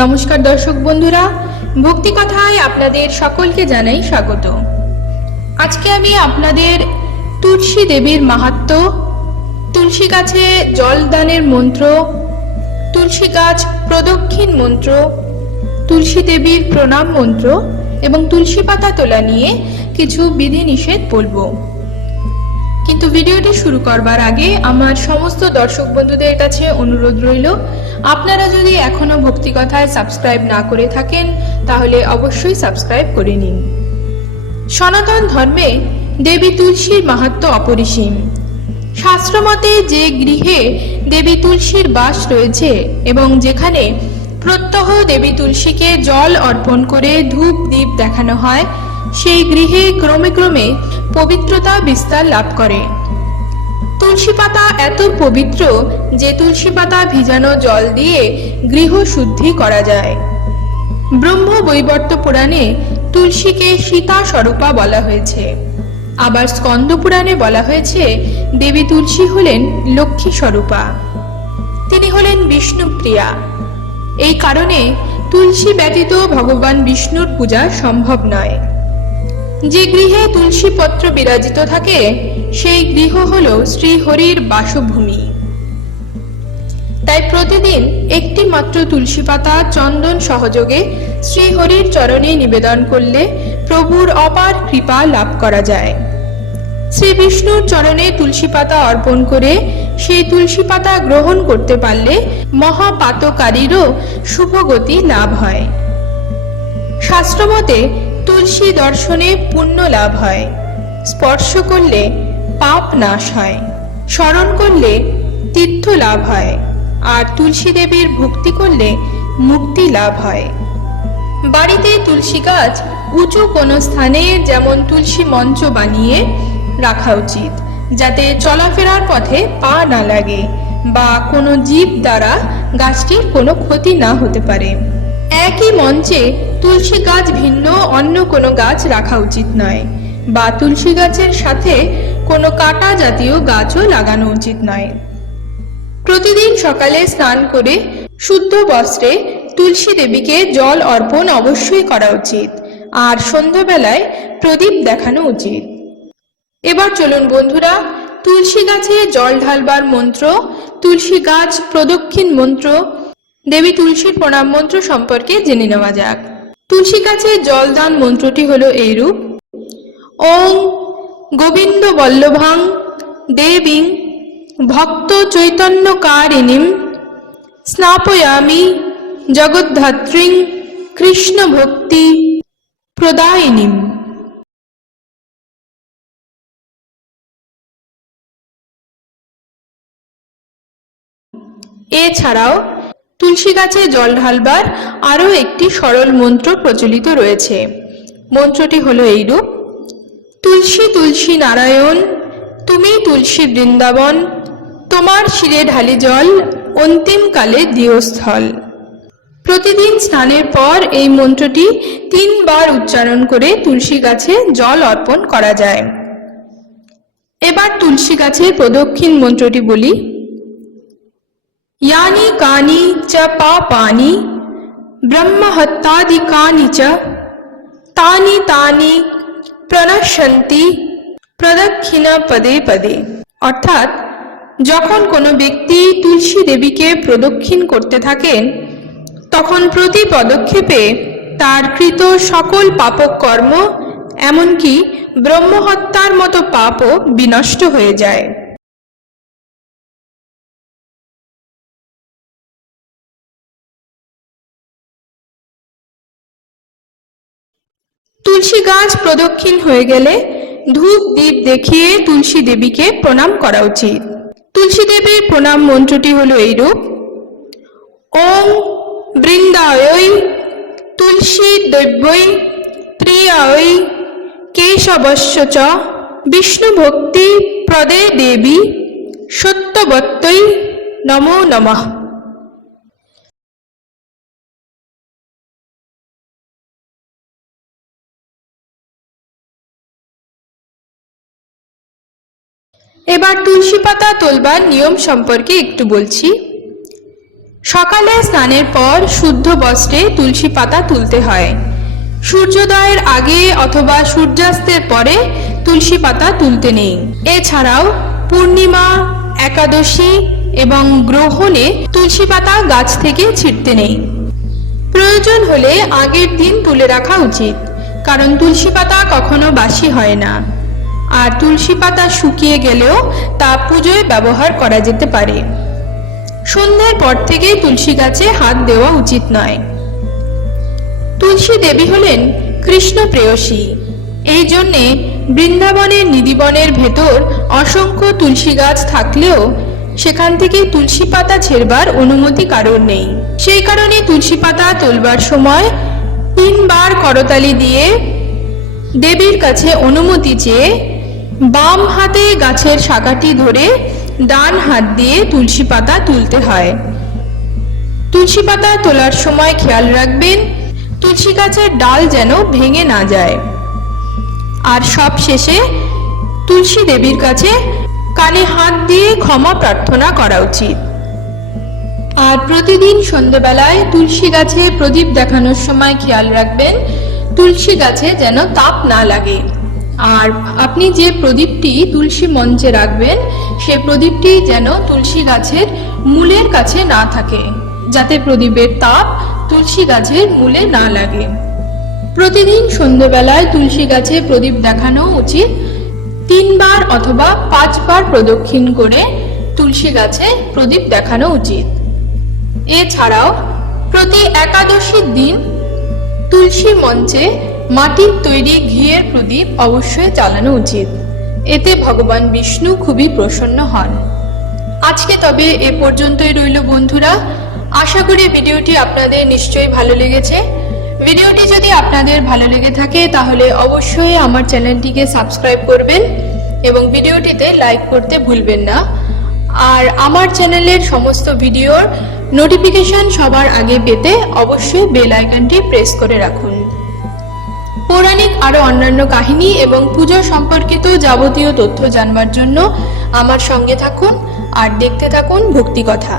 নমস্কার দর্শক বন্ধুরা, ভক্তি কথায় আপনাদের সকলকে জানাই স্বাগত। আজকে আমি আপনাদের তুলসী দেবীর মাহাত্ম্য তুলসী গাছে জল দানের মন্ত্র, তুলসী গাছ প্রদক্ষিণ মন্ত্র, তুলসী দেবীর প্রণাম মন্ত্র এবং তুলসী পাতা তোলা নিয়ে কিছু বিধিনিষেধ বলব। কিন্তু ভিডিওটি শুরু করবার আগে আমার সমস্ত দর্শক বন্ধুদের কাছে অনুরোধ রইল আপনারা যদি এখনও ভক্তিকথায় সাবস্ক্রাইব না করে থাকেন, তাহলে অবশ্যই সাবস্ক্রাইব করে নিন। সনাতন ধর্মে দেবী তুলসীর মাহাত্ম্য অপরিসীম। শাস্ত্রমতে যে গৃহে দেবী তুলসীর বাস রয়েছে এবং যেখানে প্রত্যহ দেবী তুলসীকে জল অর্পণ করে ধূপ দ্বীপ দেখানো হয়, সেই গৃহে ক্রমে ক্রমে পবিত্রতা বিস্তার লাভ করে। তুলসী পাতা এত পবিত্র যে তুলসী পাতা ভিজানো জল দিয়ে গৃহ শুদ্ধি করা যায়। ব্রহ্ম বৈবর্ত পুরাণে তুলসীকে সীতা স্বরূপা বলা হয়েছে। আবার স্কন্দ পুরাণে বলা হয়েছে, দেবী তুলসী হলেন লক্ষ্মী স্বরূপা তিনি হলেন বিষ্ণুপ্রিয়া। এই কারণে তুলসী ব্যতীত ভগবান বিষ্ণুর পূজা সম্ভব নয়। যে গৃহে তুলসী পত্র বিরাজিত থাকে, সেই গৃহ হল শ্রীহরির বাসভূমি। তাই প্রতিদিন একটি মাত্র তুলসী পাতা চন্দন সহযোগে শ্রীহরির চরণে নিবেদন করলে প্রভুর অপার কৃপা লাভ করা যায়। শ্রী বিষ্ণুর চরণে তুলসী পাতা অর্পণ করে সেই তুলসী পাতা গ্রহণ করতে পারলে মহাপাতকারীরও শুভগতি লাভ হয়। শাস্ত্রমতে তুলসী দর্শনে পুণ্য লাভ হয়। স্পর্শ করলে পাপ নাশ হয়। স্মরণ করলে তীর্থ লাভ হয়। আর তুলসী দেবীর ভক্তি করলে মুক্তি লাভ হয়। বাড়িতে তুলসী গাছ উঁচু কোনো স্থানে যেমন তুলসী মঞ্চ বানিয়ে রাখা উচিত, যাতে চলাফেরার পথে পা না লাগে বা কোনো জীব দ্বারা গাছটির কোনো ক্ষতি না হতে পারে। একই মঞ্চে তুলসী গাছ ভিন্ন, অন্য কোনো গাছ রাখা উচিত নয়। বা তুলসী গাছের সাথে কোনো কাটা জাতীয় গাছও লাগানো উচিত নয়। প্রতিদিন সকালে স্নান করে শুদ্ধ বস্ত্রে তুলসী দেবীকে জল অর্পণ অবশ্যই করা উচিত। আর সন্ধ্যাবেলায় প্রদীপ দেখানো উচিত। এবার চলুন বন্ধুরা, তুলসী গাছে জল ঢালবার মন্ত্র, তুলসী গাছ প্রদক্ষিণ মন্ত্র, দেবী তুলসীর প্রণাম মন্ত্র সম্পর্কে জেনে নেওয়া যাক। তুলসী গাছে জল দান মন্ত্রটি হল এইরূপ। ওং গোবিন্দ বল্লভাং দেবীং ভক্ত চৈতন্যকারিণীম স্নাপয়ামি জগদ্ধাত্রীং কৃষ্ণ ভক্তি প্রদায়িনীম। এছাড়াও তুলসী গাছে জল ঢালবার আরও একটি সরল মন্ত্র প্রচলিত রয়েছে। মন্ত্রটি হলো এইরূপ। তুলসী তুলসী নারায়ণ, তুমি তুলসী বৃন্দাবন, তোমার শিরে ঢালি জল অন্তিমকালে দিয়স্থল। প্রতিদিন স্নানের পর এই মন্ত্রটি তিনবার উচ্চারণ করে তুলসী গাছে জল অর্পণ করা যায়। এবার তুলসী গাছের প্রদক্ষিণ মন্ত্রটি বলি। यानि कानि च पापानि ब्रह्महत्यादिकानि च तानि तानि প্রণশ্যন্তি প্রদক্ষিণা পদে পদে অর্থাৎ যখন কোনো ব্যক্তি তুলসী দেবীকে প্রদক্ষিণ করতে থাকেন তখন প্রতি পদক্ষেপে তার কৃত সকল পাপক কর্ম এমনকি ব্রহ্মহত্যার মতো পাপও বিনষ্ট হয়ে যায় তুলসী গাছ প্রদক্ষিণ হয়ে গেলে ধূপ দ্বীপ দেখিয়ে তুলসী দেবীকে প্রণাম করা উচিত। তুলসী দেবীর প্রণাম মন্ত্রটি হলো এইরূপ। ওং বৃন্দায় তুলসী দৈব্যই প্রিয়ায় কেশবস্য চ বিষ্ণু ভক্তি প্রদে দেবী সত্যবত্যই নমো নমঃ। এবার তুলসী পাতা তোলবার নিয়ম সম্পর্কে একটু বলছি। সকালে স্নানের পর শুদ্ধ বস্ত্রে তুলসী পাতা তুলতে হয়। সূর্যোদয়ের আগে অথবা সূর্যাস্তের পরে তুলসী পাতা তুলতে নেই। এছাড়াও পূর্ণিমা, একাদশী এবং গ্রহণে তুলসী পাতা গাছ থেকে ছিঁড়তে নেই। প্রয়োজন হলে আগের দিন তুলে রাখা উচিত, কারণ তুলসী পাতা কখনো বাসি হয় না। আর তুলসী পাতা শুকিয়ে গেলেও তা পুজোয় ব্যবহার করা যেতে পারে। সন্ধ্যার পর থেকেই তুলসী গাছে হাত দেওয়া উচিত নয়। তুলসী দেবী হলেন কৃষ্ণ প্রেয়সী। এই জন্যে বৃন্দাবনের নিদিবনের ভেতর অসংখ্য তুলসী গাছ থাকলেও সেখান থেকে তুলসী পাতা ছেড়বার অনুমতি কারোর নেই। সেই কারণে তুলসী পাতা তোলবার সময় তিনবার করতালি দিয়ে দেবীর কাছে অনুমতি চেয়ে বাম হাতে গাছের শাখাটি ধরে ডান হাত দিয়ে তুলসী পাতা তুলতে হয়। তুলসী পাতা তোলার সময় খেয়াল রাখবেন, তুলসী গাছের ডাল যেন ভেঙে না যায়। আর সব শেষে তুলসী দেবীর কাছে কানে হাত দিয়ে ক্ষমা প্রার্থনা করা উচিত। আর প্রতিদিন সন্ধ্যেবেলায় তুলসী গাছে প্রদীপ দেখানোর সময় খেয়াল রাখবেন, তুলসী গাছে যেন তাপ না লাগে। আর আপনি যে প্রদীপটি তুলসী মঞ্চে রাখবেন, সে প্রদীপটি যেন তুলসী গাছের মূলের কাছে না থাকে, যাতে প্রদীপের তাপ তুলসী গাছের মূলে না লাগে। প্রতিদিন সন্ধ্যেবেলায় তুলসী গাছে প্রদীপ দেখানো উচিত। তিনবার অথবা পাঁচবার প্রদক্ষিণ করে তুলসী গাছে প্রদীপ দেখানো উচিত। এছাড়াও প্রতি একাদশীর দিন তুলসী মঞ্চে মাটির তৈরি ঘিয়ের প্রদীপ অবশ্যই জ্বালানো উচিত। এতে ভগবান বিষ্ণু খুবই প্রসন্ন হন। আজকে তবে এ পর্যন্তই রইল বন্ধুরা। আশা করি ভিডিওটি আপনাদের নিশ্চয়ই ভালো লেগেছে। ভিডিওটি যদি আপনাদের ভালো লেগে থাকে, তাহলে অবশ্যই আমার চ্যানেলটিকে সাবস্ক্রাইব করবেন এবং ভিডিওটিতে লাইক করতে ভুলবেন না। আর আমার চ্যানেলের সমস্ত ভিডিওর নোটিফিকেশন সবার আগে পেতে অবশ্যই বেল আইকনটি প্রেস করে রাখুন। পৌরাণিক আরও অন্যান্য কাহিনী এবং পুজো সম্পর্কিত যাবতীয় তথ্য জানবার জন্য আমার সঙ্গে থাকুন আর দেখতে থাকুন ভক্তি কথা